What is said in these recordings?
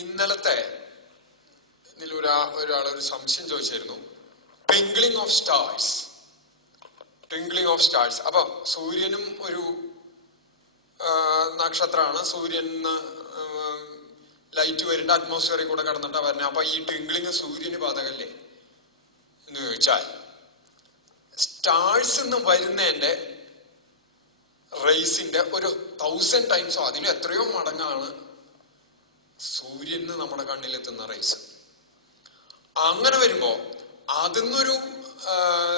ഇന്നലത്തെ ഇതിൽ ഒരാളൊരു സംശയം ചോദിച്ചിരുന്നു. Twinkling of stars. Twinkling of stars. അപ്പൊ സൂര്യനും ഒരു നക്ഷത്രമാണ്. സൂര്യന് ലൈറ്റ് വരുന്ന അറ്റ്മോസ്ഫിയറിൽ കൂടെ കടന്നിട്ടാ വരുന്നത്. അപ്പൊ ഈ ട്വിങ്ക്ലിംഗ് സൂര്യന് ബാധകല്ലേ എന്ന് ചോദിച്ചാൽ, സ്റ്റാർസ് നിന്ന് വരുന്നതിന്റെ റേസിന്റെ ഒരു 1000 ടൈംസോ അതിലും എത്രയോ മടങ്ങാണ് സൂര്യന് നമ്മുടെ കണ്ണിലെത്തുന്ന റേസ്. അങ്ങനെ വരുമ്പോ അതിന്നൊരു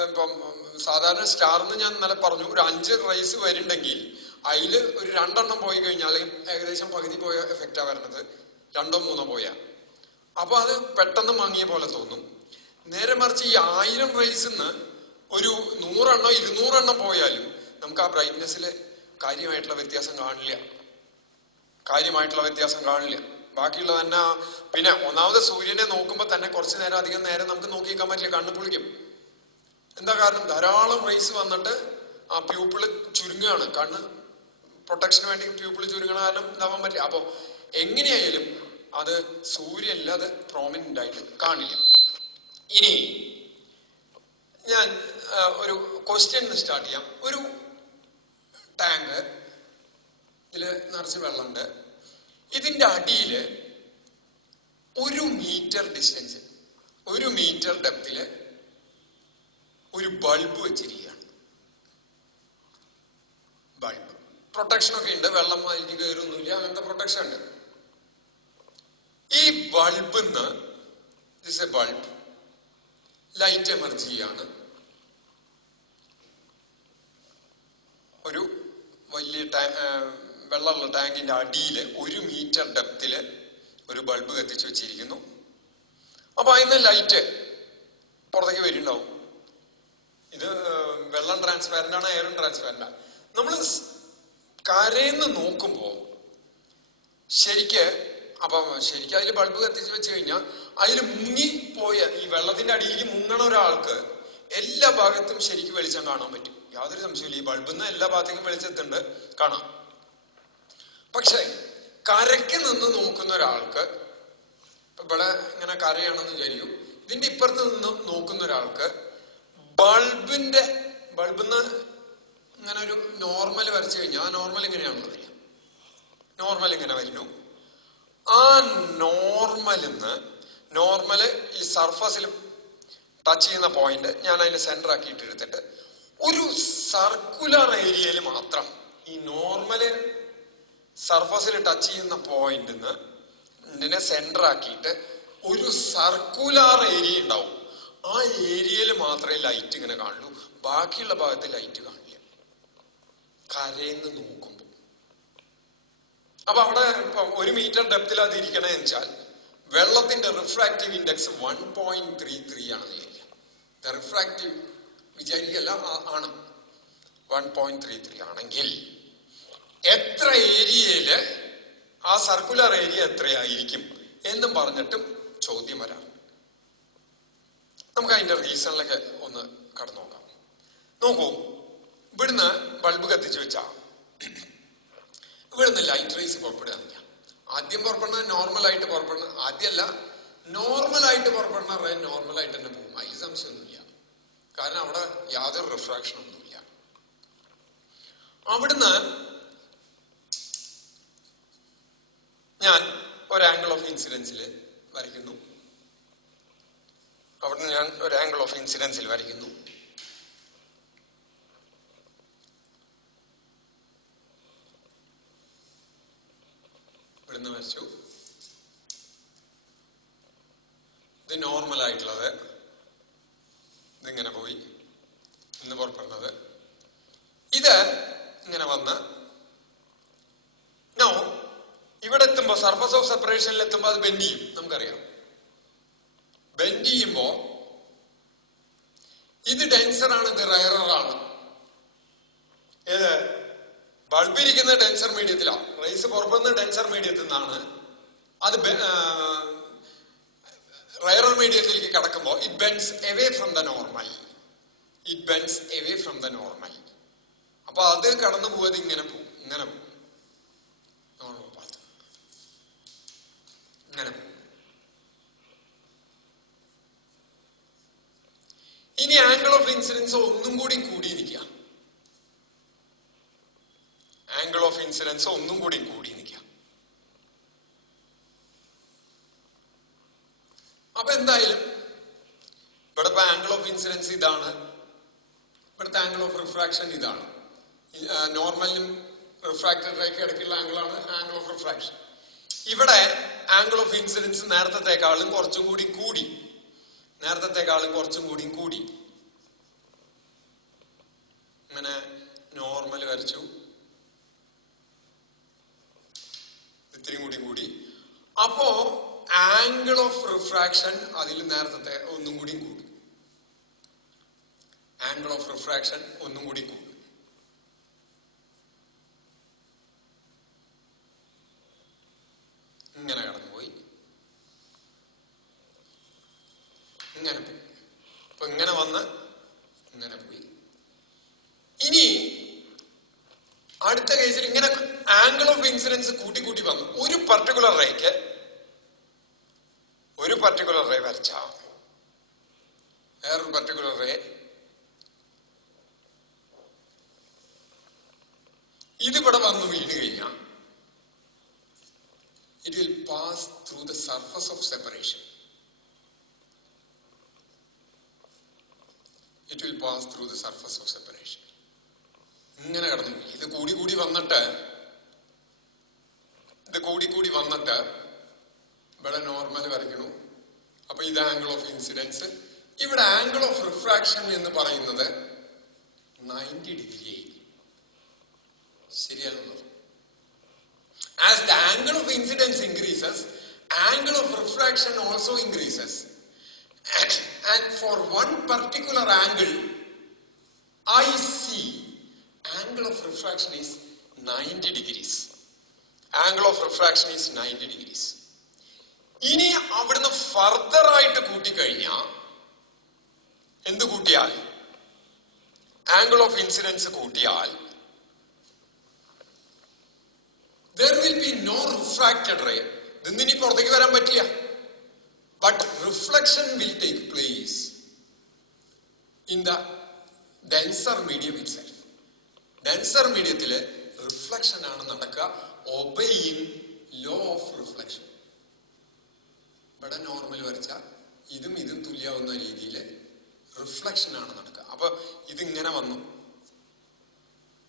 ഇപ്പം സാധാരണ സ്റ്റാറിന്ന് ഞാൻ ഇന്നലെ പറഞ്ഞു ഒരു 5 റേസ് വരുന്നുണ്ടെങ്കിൽ അതില് ഒരു 2 പോയി കഴിഞ്ഞാൽ ഏകദേശം പകുതി പോയ എഫക്റ്റാ വരണത്. 2 3 പോയാ അപ്പൊ അത് പെട്ടെന്ന് മങ്ങിയ പോലെ തോന്നും. നേരെ മറിച്ച് ഈ 1000 റേസിന്ന് ഒരു 100 200 പോയാലും നമുക്ക് ആ ബ്രൈറ്റ്നെസ്സില് കാര്യമായിട്ടുള്ള വ്യത്യാസം കാണില്ല. ബാക്കിയുള്ള തന്നെ പിന്നെ ഒന്നാമത് സൂര്യനെ നോക്കുമ്പോ തന്നെ കുറച്ചു നേരം അധികം നേരം നമുക്ക് നോക്കിക്കാൻ പറ്റില്ല, കണ്ണ് പൊളിക്കും. എന്താ കാരണം? ധാരാളം റേസ് വന്നിട്ട് ആ പ്യൂപ്പിള് ചുരുങ്ങാണ്. കണ്ണ് പ്രൊട്ടക്ഷന് വേണ്ടി പ്യൂപ്പിള് ചുരുങ്ങണ കാരണം ഇതാവാൻ പറ്റില്ല. അപ്പൊ എങ്ങനെയായാലും അത് സൂര്യനിൽ അത് പ്രോമിനന്റ് ആയിട്ട് കാണില്ല. ഇനി ഞാൻ ഒരു ക്വസ്റ്റ്യൻ സ്റ്റാർട്ട് ചെയ്യാം. ഒരു ടാങ്ക് ഇതില് നിറച്ച് വെള്ളമുണ്ട്. ഇതിന്റെ അടിയില് 1 മീറ്റർ ഡിസ്റ്റൻസ്, 1 മീറ്റർ ഡെപ്തില് ഒരു ബൾബ് വെച്ചിരിക്കുകയാണ്. ബൾബ് പ്രൊട്ടക്ഷൻ ഒക്കെ ഉണ്ട്, വെള്ളം അതിന് കയറൊന്നുമില്ല, അങ്ങനത്തെ പ്രൊട്ടക്ഷൻ ഉണ്ട്. ഈ ബൾബിന്ന് ബൾബ് ലൈറ്റ് എമർജ് ചെയ്യാണ്. ഒരു വലിയ വെള്ളമുള്ള ടാങ്കിന്റെ അടിയില് 1 മീറ്റർ ഡെപ്തില് ഒരു ബൾബ് കത്തിച്ചു വെച്ചിരിക്കുന്നു. അപ്പൊ അതിന് ലൈറ്റ് പുറത്തേക്ക് വരുന്നുണ്ടാവും. ഇത് വെള്ളം ട്രാൻസ്പാരന്റ് ആണ്, എയറും ട്രാൻസ്പാരന്റ് ആണ്. നമ്മൾ കരയെന്ന് നോക്കുമ്പോ ശരിക്കും അതിൽ ബൾബ് കത്തിച്ചു വെച്ച് കഴിഞ്ഞാൽ അതിൽ മുങ്ങിപ്പോയ ഈ വെള്ളത്തിന്റെ അടിയിലേക്ക് മുങ്ങണ ഒരാൾക്ക് എല്ലാ ഭാഗത്തും ശരിക്കും വെളിച്ചം കാണാൻ പറ്റും. യാതൊരു സംശയമില്ല. ഈ ബൾബിന്ന് എല്ലാ ഭാഗത്തേക്കും വെളിച്ചത്തുണ്ട്, കാണാം. പക്ഷെ കരയ്ക്ക് നിന്ന് നോക്കുന്ന ഒരാൾക്ക്, ഇപ്പൊ ഇവിടെ ഇങ്ങനെ കരയാണെന്ന് വിചാരിക്കും, ഇതിന്റെ ഇപ്പുറത്ത് നിന്ന് നോക്കുന്ന ഒരാൾക്ക് ബൾബിന്ന് ഇങ്ങനെ ഒരു നോർമൽ വരച്ചു കഴിഞ്ഞാൽ ആ നോർമൽ ഇങ്ങനെയാണെന്ന് വരിക. നോർമൽ ഇങ്ങനെ വരുന്നു. ആ നോർമല് ഈ സർഫസിൽ ടച്ച് ചെയ്യുന്ന പോയിന്റ് ഞാൻ അതിന്റെ സെന്റർ ആക്കിയിട്ട് എടുത്തിട്ട് ഒരു സർക്കുലർ ഏരിയയിൽ മാത്രം ഈ നോർമല് സർഫസിൽ ടച്ച് ചെയ്യുന്ന പോയിന്റിന് ഇതിനെ സെന്റർ ആക്കിയിട്ട് ഒരു സർക്കുലർ ഏരിയ ഉണ്ടാവും. ആ ഏരിയയിൽ മാത്രമേ ലൈറ്റ് ഇങ്ങനെ കാണുള്ളൂ, ബാക്കിയുള്ള ഭാഗത്ത് ലൈറ്റ് കാണില്ല കരയെന്ന് നോക്കുമ്പോൾ. അപ്പൊ അവിടെ 1 മീറ്റർ ഡെപ്തിൽ അത് ഇരിക്കണേ വെച്ചാൽ വെള്ളത്തിന്റെ റിഫ്രാക്റ്റീവ് ഇൻഡെക്സ് 1.33 ആണെന്ന് വിചാരിക്കുക. റിഫ്രാക്റ്റീവ് വിചാരിക്കല്ല, ആണ് 1.33 ആണെങ്കിൽ എത്ര ഏരിയയില് ആ സർക്കുലർ ഏരിയ എത്രയായിരിക്കും എന്നും പറഞ്ഞിട്ടും ചോദ്യം വരാം. നമുക്ക് അതിന്റെ റീസണിലൊക്കെ ഒന്ന് കടന്നു നോക്കാം. നോക്കൂ, ഇവിടുന്ന് ബൾബ് കത്തിച്ചു വെച്ചാ ഇവിടുന്ന് ലൈറ്റ് റേസ് പുറപ്പെടുക. ആദ്യം പുറപ്പെടുന്നത് നോർമലായിട്ട് പുറപ്പെടുന്നത്, ആദ്യമല്ല നോർമലായിട്ട് പുറപ്പെടുന്ന റേ നോർമലായിട്ട് തന്നെ പോകും. അതിൽ സംശയമൊന്നുമില്ല. കാരണം അവിടെ യാതൊരു റിഫ്രാക്ഷൻ ഒന്നുമില്ല. അവിടുന്ന് ഞാൻ ഒരു ആംഗിൾ ഓഫ് ഇൻസിഡൻസിൽ വരയ്ക്കുന്നു. ഇവിടുന്ന് വരച്ചു. ഇത് നോർമൽ ആയിട്ടുള്ളത്, ഇതിങ്ങനെ പോയി ഇന്ന് പുറപ്പെടുന്നത്. ഇത് ഇങ്ങനെ വന്ന് ഇവിടെ എത്തുമ്പോ സർഫസ് ഓഫ് സെപ്പറേഷനിൽ എത്തുമ്പോ അത് ബെൻഡ് ചെയ്യും. നമുക്കറിയാം, ബെൻഡ് ചെയ്യുമ്പോ ഇത് ഡെൻസർ ആണ്, ഇത് റയറർ ആണ്. ഏത് ബൾബ് ഇരിക്കുന്ന ഡെൻസർ മീഡിയത്തിലാണ്, റേസ് പുറപ്പെടുന്ന ഡെൻസർ മീഡിയത്തിൽ നിന്നാണ്. അത് റയറർ മീഡിയത്തിലേക്ക് കടക്കുമ്പോൾ it bends away from the normal. അപ്പൊ അത് കടന്നു പോയത് ഇങ്ങനെ പോകും. നോർമൽ പാത്ത് ഇങ്ങനെ പോകും. ഇനി ആംഗിൾ ഓഫ് ഇൻസിഡൻസ് ഒന്നും കൂടി കൂടിയിരിക്കുക. ആംഗിൾ ഓഫ് ഇൻസിഡൻസ് ഒന്നും കൂടി കൂടി നിൽക്കുക. അപ്പൊ എന്തായാലും ഇവിടെ ആംഗിൾ ഓഫ് ഇൻസിഡൻസ് ഇതാണ്, ഇവിടുത്തെ ആംഗിൾ ഓഫ് റിഫ്രാക്ഷൻ ഇതാണ്. നോർമലും റിഫ്രാക്റ്റഡ് റേക്ക് ഇടയ്ക്കുള്ള ആംഗിളാണ് ആംഗിൾ ഓഫ് റിഫ്രാക്ഷൻ. ഇവിടെ ആംഗിൾ ഓഫ് ഇൻസിഡൻസ് നേരത്തെക്കാളും കുറച്ചും കൂടി കൂടി, നേരത്തെക്കാളും കുറച്ചും കൂടി കൂടി. ഇങ്ങനെ നോർമൽ വരച്ചു, ഇത്തിരി കൂടി കൂടി. അപ്പോ ആംഗിൾ ഓഫ് റിഫ്രാക്ഷൻ അതിൽ നേരത്തെ ഒന്നും കൂടി കൂടി. ആംഗിൾ ഓഫ് റിഫ്രാക്ഷൻ ഒന്നും കൂടി കൂടി. ഇങ്ങനെ കടന്നുപോയി, ഇങ്ങനെ പോയി. അപ്പൊ ഇങ്ങനെ വന്ന് ഇങ്ങനെ പോയി. ഇനി അടുത്ത കേസിൽ ഇങ്ങനെ ആംഗിൾ ഓഫ് ഇൻസിഡൻസ് കൂട്ടി കൂട്ടി വന്നു. ഒരു പർട്ടിക്കുലർ റേക്ക് ഒരു പർട്ടിക്കുലർ റേ വരച്ച വേറൊരു പർട്ടിക്കുലർ റേ ഇതിവിടെ വന്ന് വീണ് കഴിഞ്ഞാൽ it will pass through the surface of separation. It will pass through the surface of separation. ഇങ്ങനെ കടന്നു. ഇത് കൂടി കൂടി വന്നിട്ട് ഇവിടെ നോർമൽ വരയ്ക്കണു. അപ്പൊ ഇത് ആംഗിൾ ഓഫ് ഇൻസിഡൻസ്. ഇവിടെ ആംഗിൾ ഓഫ് റിഫ്രാക്ഷൻ എന്ന് പറയുന്നത് 90 ഡിഗ്രി. ശരിയാണല്ലോ. As the angle of incidence increases, angle of refraction also increases. And for one particular angle, IC, angle of refraction is 90 degrees. Angle of refraction is 90 degrees. ഇനി അവിടുന്ന് further ആയിട്ട് കൂട്ടിക്കഴിഞ്ഞാൽ എന്ത് കൂട്ടിയാൽ, angle of incidents കൂട്ടിയാൽ there will be no refracted ray. ഇതിനി പുറത്തേക്ക് വരാൻ പറ്റില്ല. But reflection will take place in the denser medium itself. Denser mediumത്തില് റിഫ്ലക്ഷൻ ആണ് നടക്കുക, obeying law of reflection. ഇവിടെ നോർമൽ വരച്ച ഇതും തുല്യാവുന്ന രീതിയിൽ റിഫ്ലക്ഷൻ ആണ് നടക്കുക. അപ്പൊ ഇതിങ്ങനെ വന്നു,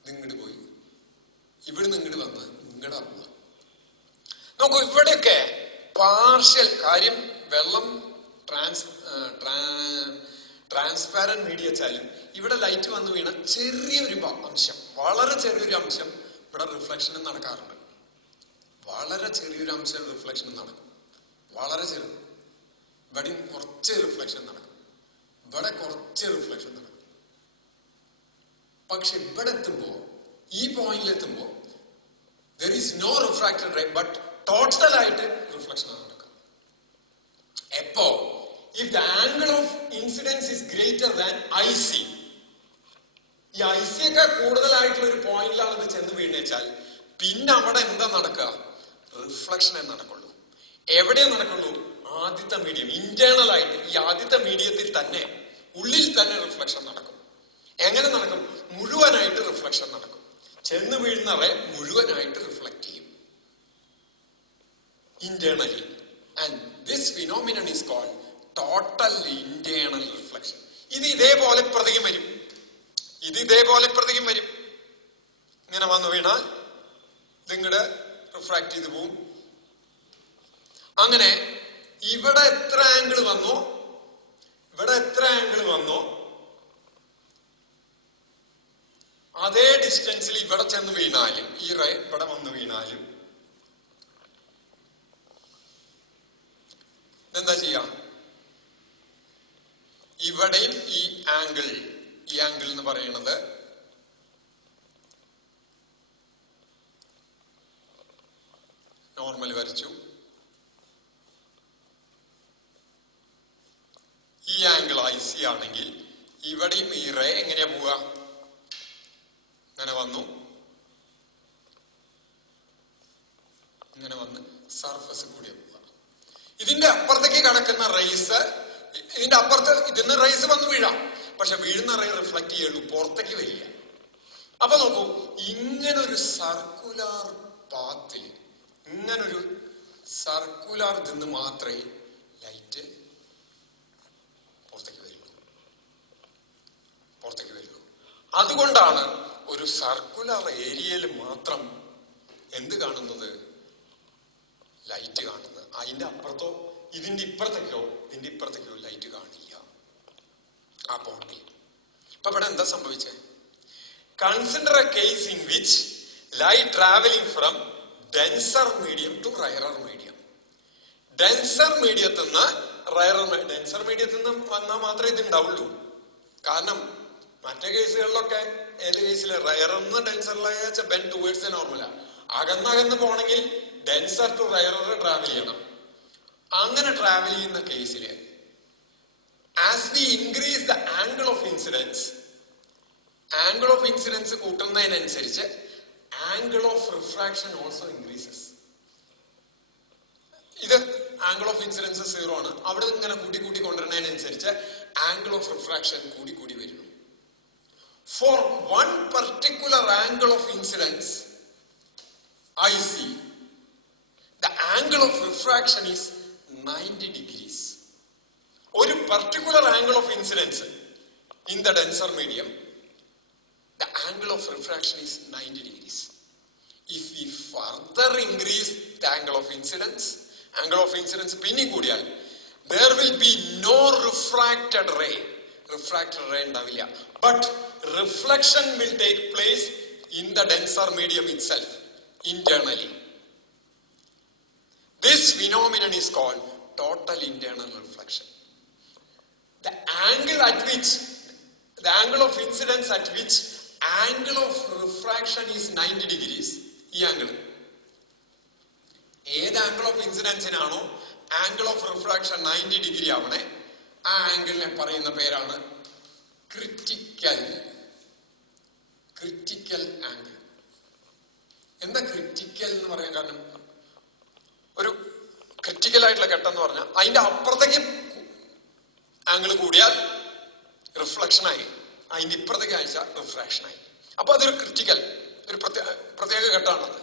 ഇതിങ്ങോട്ട് പോയി, ഇവിടുന്ന് ഇങ്ങോട്ട് വന്ന് ഇങ്ങോട്ട് പോവുക. നോക്കൂ, ഇവിടെയൊക്കെ പാർഷ്യൽ കാര്യം, വെള്ളം ട്രാൻസ്പാരന്റ് മീഡിയ വെച്ചാലും ഇവിടെ ലൈറ്റ് വന്ന് വീണ ചെറിയൊരു അംശം, വളരെ ചെറിയൊരു അംശം ഇവിടെ റിഫ്ലക്ഷനും നടക്കാറുണ്ട്. വളരെ ചെറിയൊരു അംശം റിഫ്ലക്ഷനും നടക്കും, വളരെ ചെറുത്. ഇവിടെ കുറച്ച് റിഫ്ലക്ഷൻ നടക്കും, ഇവിടെ കുറച്ച് റിഫ്ലക്ഷൻ നടക്കും. പക്ഷെ ഇവിടെ എത്തുമ്പോ, ഈ പോയിന്റിൽ എത്തുമ്പോ there is no refracted ray, but total ആയിട്ട് റിഫ്ലക്ഷൻ ആണ് നടക്കുക. എപ്പോ? if the angle of incidence is greater than IC, ഈ IC ഒക്കെ കൂടുതലായിട്ടുള്ള ഒരു പോയിന്റിലാണ് ഇത് ചെന്ന് വീണേച്ചാൽ പിന്നെ അവിടെ എന്താ നടക്കുക? റിഫ്ലക്ഷനെ നടക്കുള്ളൂ. എവിടെയാ നടക്കുള്ളൂ? ആദ്യത്തെ മീഡിയം, ഇന്റേണൽ ആയിട്ട് ഈ ആദ്യത്തെ മീഡിയത്തിൽ തന്നെ, ഉള്ളിൽ തന്നെ റിഫ്ലക്ഷൻ നടക്കും. എങ്ങനെ നടക്കും? മുഴുവനായിട്ട് റിഫ്ലക്ഷൻ നടക്കും. ചെന്ന് വീഴുന്ന റേ മുഴുവനായിട്ട് റിഫ്ലക്ട് ചെയ്യും internally. And this phenomenon is called total internal reflection. ഇത് ഇതേപോലെ പ്രതികം വരും, ഇങ്ങനെ വന്നു വീണാൽ ഇതിങ്ങടെ റിഫ്രാക്ട് ചെയ്ത് പോവും. അങ്ങനെ ഇവിടെ എത്ര ആംഗിൾ വന്നോ, അതേ ഡിസ്റ്റൻസിൽ ഇവിടെ ചെന്ന് വീണാലും, ഈ റേ ഇവിടെ വന്ന് വീണാലും എന്താ ചെയ്യാ? ഇവിടെയും ഈ ആംഗിൾ എന്ന് പറയുന്നത് നോർമൽ വരച്ചു. ഈ ആംഗിൾ IC ആണെങ്കിൽ ഇവിടെയും ഈ റേ എങ്ങനെയാ പോവുക? ഇങ്ങനെ വന്നു, ഇങ്ങനെ വന്ന് സർഫസ് കൂടി പോവുക. ഇതിന്റെ അപ്പുറത്തേക്ക് കിടക്കുന്ന റേസ്, ഇതിന്റെ അപ്പുറത്ത് ഇതിന്ന് റേസ് വന്ന് വീഴാം, പക്ഷെ വീഴുന്ന റേ റിഫ്ലക്ട് ചെയ്യുള്ളൂ, പുറത്തേക്ക് വരില്ല. അപ്പൊ നോക്കൂ, ഇങ്ങനൊരു സർക്കുലാർ പാത്തിൽ, ഇങ്ങനൊരു സർക്കുലാർ ഇതിന്ന് മാത്രമേ ലൈറ്റ് പുറത്തേക്ക് വരുള്ളൂ. അതുകൊണ്ടാണ് ഒരു സർക്കുലർ ഏരിയയിൽ മാത്രം എന്ത് കാണുന്നത്? ലൈറ്റ് കാണുന്നത്. അതിന്റെ അപ്പുറത്തോ ഇതിന്റെ ഇപ്പുറത്തേക്കോ ലൈറ്റ് കാണില്ല ആ പോണ്ടിൽ. ഇപ്പൊ ഇവിടെ എന്താ സംഭവിച്ചേ? Consider a case in which light travelling from denser medium to rarer medium. Denser മീഡിയത്തിൽ നിന്ന് ഡെൻസർ മീഡിയത്തിൽ നിന്ന് വന്നാൽ മാത്രമേ ഇത് ഉണ്ടാവുള്ളൂ. കാരണം മറ്റേ കേസുകളിലൊക്കെ ഏത് കേസില് റയറന്ന് ഡെൻസറിലേക്ക് ബെൻ ടുവേർഡ്സ് എ നോർമലാ. അകന്നകന്ന് പോണെങ്കിൽ ഡെൻസർ ടു റയറർ ട്രാവൽ ചെയ്യണം. അങ്ങനെ ട്രാവൽ ചെയ്യുന്ന കേസില് as we increase the angle of incidence കൂട്ടുന്നതിനനുസരിച്ച് angle of refraction also increases. ഇത് ആംഗിൾ ഓഫ് ഇൻസിഡൻസ് 0 ആണ്. അവിടെ ഇങ്ങനെ കൂട്ടി കൊണ്ടുവരുന്നതിനനുസരിച്ച് ആംഗിൾ ഓഫ് റിഫ്രാക്ഷൻ കൂടി വരുന്നു. For one particular angle of incidence IC, the angle of refraction is 90 degrees. ഒരു particular angle of incidence in the denser medium, the angle of refraction is 90 degrees. If we further increase the angle of incidence പിന്നെ കൂടിയാൽ there will be no refracted ray ഉണ്ടാവില്ല, but reflection will take place in the denser medium itself internally. This phenomenon is called total internal reflection. The angle of incidence at which angle of refraction is 90 degrees, ഈ angle ഏത് angle of ഇൻസിഡൻസിനാണോ angle of refraction 90 degree ആവണേ, ആ ആംഗിളിനെ പറയുന്ന പേരാണ് critical angle. എന്താ critical എന്ന് പറയാൻ കാരണം? ഒരു ക്രിറ്റിക്കൽ ആയിട്ടുള്ള ഘട്ടം എന്ന് പറഞ്ഞാൽ അതിന്റെ അപ്പുറത്തേക്ക് ആംഗിൾ കൂടിയാൽ റിഫ്ലക്ഷനായി, അതിന്റെ ഇപ്പുറത്തേക്ക് അയച്ചാൽ റിഫ്രാക്ഷനായി. അപ്പൊ അതൊരു ക്രിറ്റിക്കൽ, ഒരു പ്രത്യേക ഘട്ടമാണത്.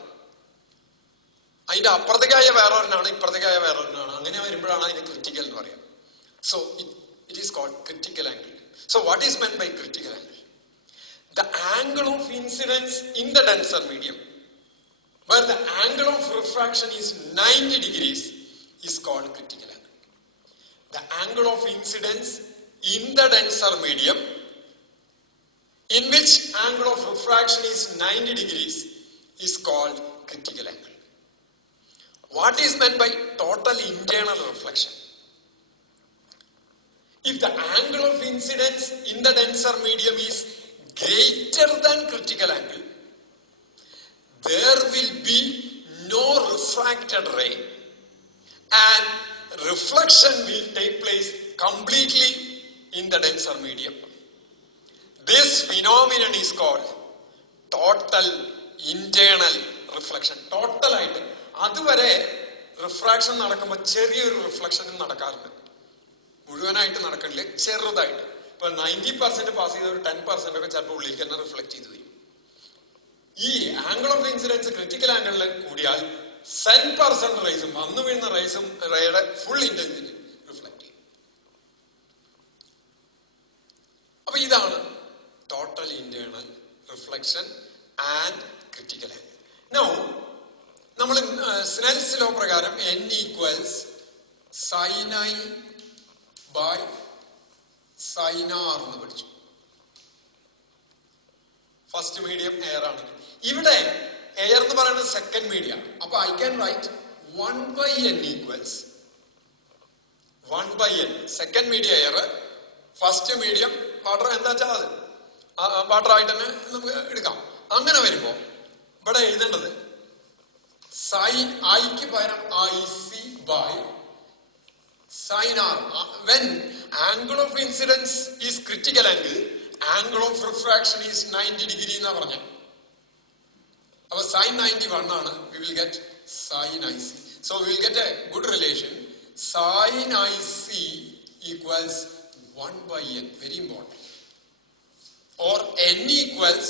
അതിന്റെ അപ്പുറത്തേക്കായ വേറൊരെണ്ണാണ്, ഇപ്പുറത്തേക്കായ വേറൊരെണ്ണാണ്. അങ്ങനെ വരുമ്പോഴാണ് അതിന് ക്രിറ്റിക്കൽ എന്ന് പറയാം. So it is called critical angle. So what is meant by critical angle? The angle of incidence in the denser medium where the angle of refraction is 90 degrees is called critical angle. The angle of incidence in the denser medium in which angle of refraction is 90 degrees is called critical angle. What is meant by total internal reflection? If the angle of incidence in the denser medium is greater than critical angle, there will be no refracted ray and reflection will take place completely in the denser medium. This phenomenon is called total internal reflection. Total ആയിട്ട് അതുവരെ refraction നടക്കുമ്പോൾ ചെറിയൊരു റിഫ്ലക്ഷനും നടക്കാറുണ്ട്, മുഴുവനായിട്ട് നടക്കണില്ല, ചെറുതായിട്ട്. ഇപ്പൊ 90% pass ചെയ്ത ഒരു 10% ഒക്കെ ചിലപ്പോൾ ഉള്ളിലേക്ക് തന്നെ റിഫ്ലക്ട് ചെയ്ത് വരും. ഈ ആംഗിൾ ഓഫ് ഇൻസിഡൻസ് ക്രിറ്റിക്കൽ ആംഗിളിൽ കൂടിയാൽ 10% റേസും വന്നു വീഴുന്ന റേസും റേയുടെ ഫുൾ ഇന്റൻസിറ്റി റിഫ്ലക്ട് ചെയ്യും. അപ്പൊ ഇതാണ് total internal reflection and critical angle. Now നമ്മൾ സ്നെൽസ് ലോ പ്രകാരം n equals sin I by sin R എന്ന് പഠിച്ചു. ഫസ്റ്റ് മീഡിയം എയർ ആണെങ്കിൽ, ഇവിടെ എയർ എന്ന് പറയുന്നത് സെക്കൻഡ് മീഡിയം. അപ്പൊ I can write 1/n equals 1/n. Second medium air, first medium water. എന്താ വെച്ചാൽ അത് വാട്ടർ ആയിട്ട് തന്നെ നമുക്ക് എടുക്കാം. അങ്ങനെ വരുമ്പോ ഇവിടെ എഴുതേണ്ടത് ഐക്ക് പകരം IC by sin R. When angle of incidence is critical angle, angle of refraction is 90 degree എന്നാ പറഞ്ഞ. അപ്പൊ sin 91 ആണ്. We will get sin IC. So we will get a good relation. sin IC equals 1 by n, very important, or n equals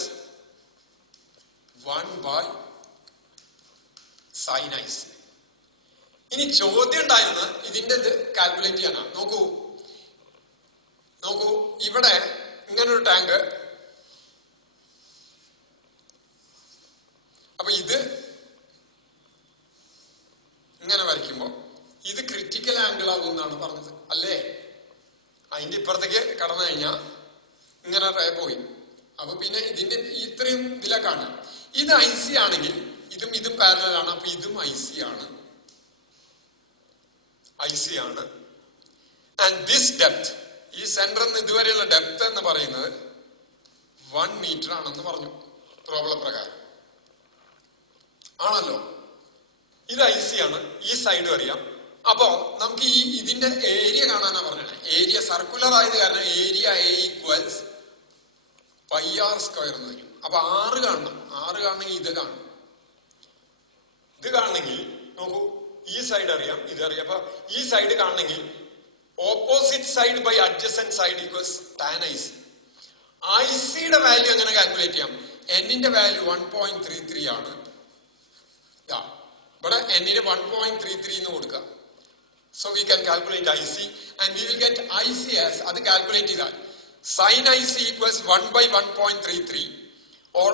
1 by sin IC. ഇനി ചോദ്യം ഉണ്ടായിരുന്ന ഇതിന്റെ ഇത് calculate ചെയ്യാനാണ്. നോക്കൂ ഇവിടെ ഇങ്ങനൊരു ടാങ്ക്, അപ്പൊ ഇത് ഇങ്ങനെ വരയ്ക്കുമ്പോ ഇത് ക്രിറ്റിക്കൽ ആംഗിൾ ആകും എന്നാണ് പറഞ്ഞത് അല്ലേ? അതിന്റെ ഇപ്പുറത്തേക്ക് കടന്നു കഴിഞ്ഞാൽ ഇങ്ങനെ പോയി. അപ്പൊ പിന്നെ ഇതിന്റെ ഇത്രയും ഇതിലേക്കാണ്. ഇത് ഐ സി ആണെങ്കിൽ ഇതും പാരലൽ ആണ്. അപ്പൊ ഇതും ഐ സി ആണ്. ആൻഡ് ദിസ് ഡെപ്ത്, ഈ സെന്ററിൽ നിന്ന് ഇതുവരെയുള്ള ഡെപ്ത് എന്ന് പറയുന്നത് 1 മീറ്റർ ആണെന്ന് പറഞ്ഞു പ്രോബ്ലം പ്രകാരം. ആണല്ലോ? ഇത് ഐ സി ആണ്. ഈ സൈഡും അറിയാം. അപ്പോ നമുക്ക് ഇതിന്റെ ഏരിയ കാണാനാ പറഞ്ഞത്. ഏരിയ സർക്കുലർ ആയത് കാരണം area A equals pi R square എന്ന് വരും. അപ്പൊ 6 കാണണം. 6 കാണണമെങ്കിൽ ഇത് കാണും. ഇത് കാണണമെങ്കിൽ നോക്കൂ, ഈ സൈഡ് അറിയാം, ഇതറിയാം. അപ്പൊ ഈ സൈഡ് കാണണമെങ്കിൽ opposite side by adjacent side equals tan I C. I സിയുടെ വാല്യൂ എങ്ങനെ കാൽക്കുലേറ്റ് ചെയ്യാം? എന്നിന്റെ വാല്യൂ 1.33 ആണ്. ഇവിടെ എന്നിന് 1.33 എന്ന് കൊടുക്കാം. So we can calculate IC and we will get IC as, അത് കാൽക്കുലേറ്റ് ചെയ്താൽ sin IC equals 1 by 1.33 or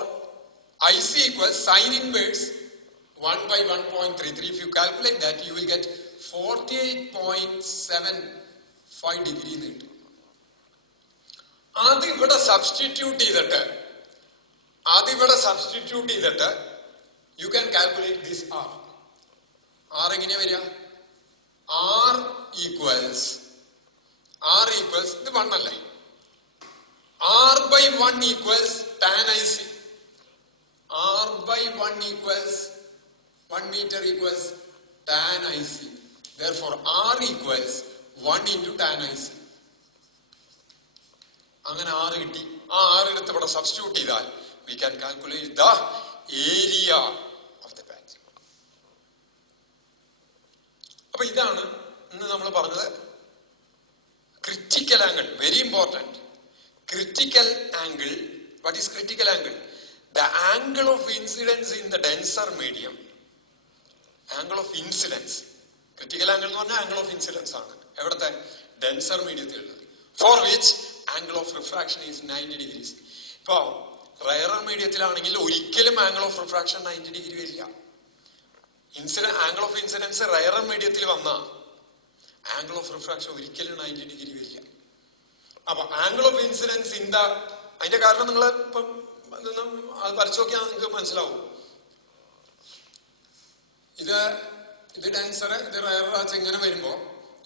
IC equals sin inverse 1 by 1.33. If you calculate that, you will get 48.75 degree എന്ന് കിട്ടും. അത് ഇവിടെ സബ്സ്റ്റിറ്റ്യൂട്ട് ചെയ്തിട്ട് you can calculate this R. R എങ്ങനെയാ വരിക? R equals ഇത് 1 അല്ലേ? R by 1 equals tan IC. R by 1 equals 1 meter equals tan IC. Therefore R equals 1 into tan IC. അങ്ങനെ R കിട്ടി. ആ R എടുത്ത് ഇവിടെ സബ്സ്റ്റിറ്റ്യൂട്ട് ചെയ്താൽ we can calculate the area of the patch. അപ്പൊ ഇതാണ് ഇന്ന് നമ്മൾ പറഞ്ഞത് critical angle. Very important. Critical angle. What is critical angle? The angle of incidence in the denser medium. Angle of incidence. Critical angle എന്ന് പറഞ്ഞാൽ angle of incidence ആണ്. എവിടത്തെ? Denser മീഡിയത്തിലുള്ളത്. For which angle of refraction is 90 degrees. ഇപ്പൊ rarer മീഡിയത്തിലാണെങ്കിൽ ഒരിക്കലും angle of refraction 90 degree വരില്ല. Angle of incidence rarer മീഡിയത്തിൽ വന്ന ആംഗിൾ ഓഫ് റിഫ്രാക്ഷൻ ഒരിക്കലും 90 ഡിഗ്രി വരില്ല. അപ്പൊ ആംഗിൾ ഓഫ് ഇൻസിഡൻസ് അതിന്റെ കാരണം നിങ്ങൾ ഇപ്പം അത് വരച്ചു നോക്കിയാൽ നിങ്ങൾക്ക് മനസ്സിലാവും. ഇത് ഡെൻസർ, ഇത് റയറർ ആച്ച് ഇങ്ങനെ വരുമ്പോ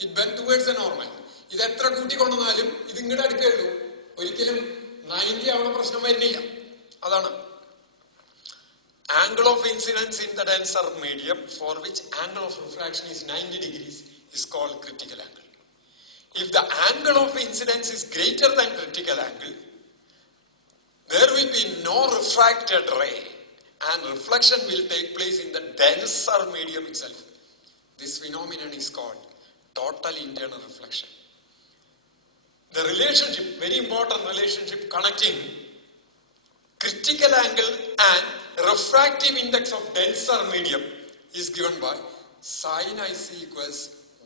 it bend towards A normal. ഇത് എത്ര കൂട്ടിക്കൊണ്ടുവന്നാലും ഇത് ഇങ്ങോട്ട് അടുക്കുള്ളൂ. ഒരിക്കലും 90 ആവുന്ന പ്രശ്നം വരുന്നില്ല. അതാണ് angle of incidence in the denser medium, for which angle of refraction is 90 degrees, is called critical angle. If the angle of incidence is greater than critical angle, there will be no refracted ray and reflection will take place in the denser medium itself. This phenomenon is called total internal reflection. The relationship, very important relationship connecting critical angle and refractive index of denser medium is given by sin IC equals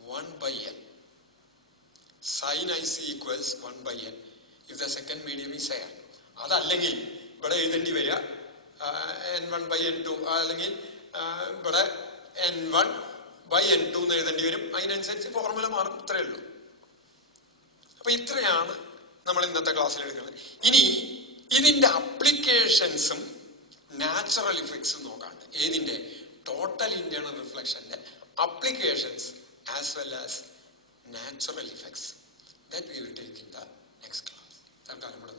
1 by n. Sin IC equals 1 by n if the second medium is air. അതല്ലെങ്കിൽ ഇവിടെ എഴുതേണ്ടി വരിക n1 by n2, അല്ലെങ്കിൽ ഇവിടെ n1 by n2 എന്ന് എഴുതേണ്ടി വരും. അതിനനുസരിച്ച് formula മാറും. ഇത്രയേ ഉള്ളൂ. അപ്പൊ ഇത്രയാണ് നമ്മൾ ഇന്നത്തെ ക്ലാസ്സിൽ എടുക്കുന്നത്. ഇനി ഇതിന്റെ അപ്ലിക്കേഷൻസും നാച്ചുറൽ ഇഫക്ട്സും നോക്കാണ്ട്. ഏതിന്റെ? ടോട്ടൽ ഇന്റേണൽ റിഫ്ലക്ഷന്റെ applications as well as natural effects. That we will take in the next class. തൽക്കാലം ഇവിടെ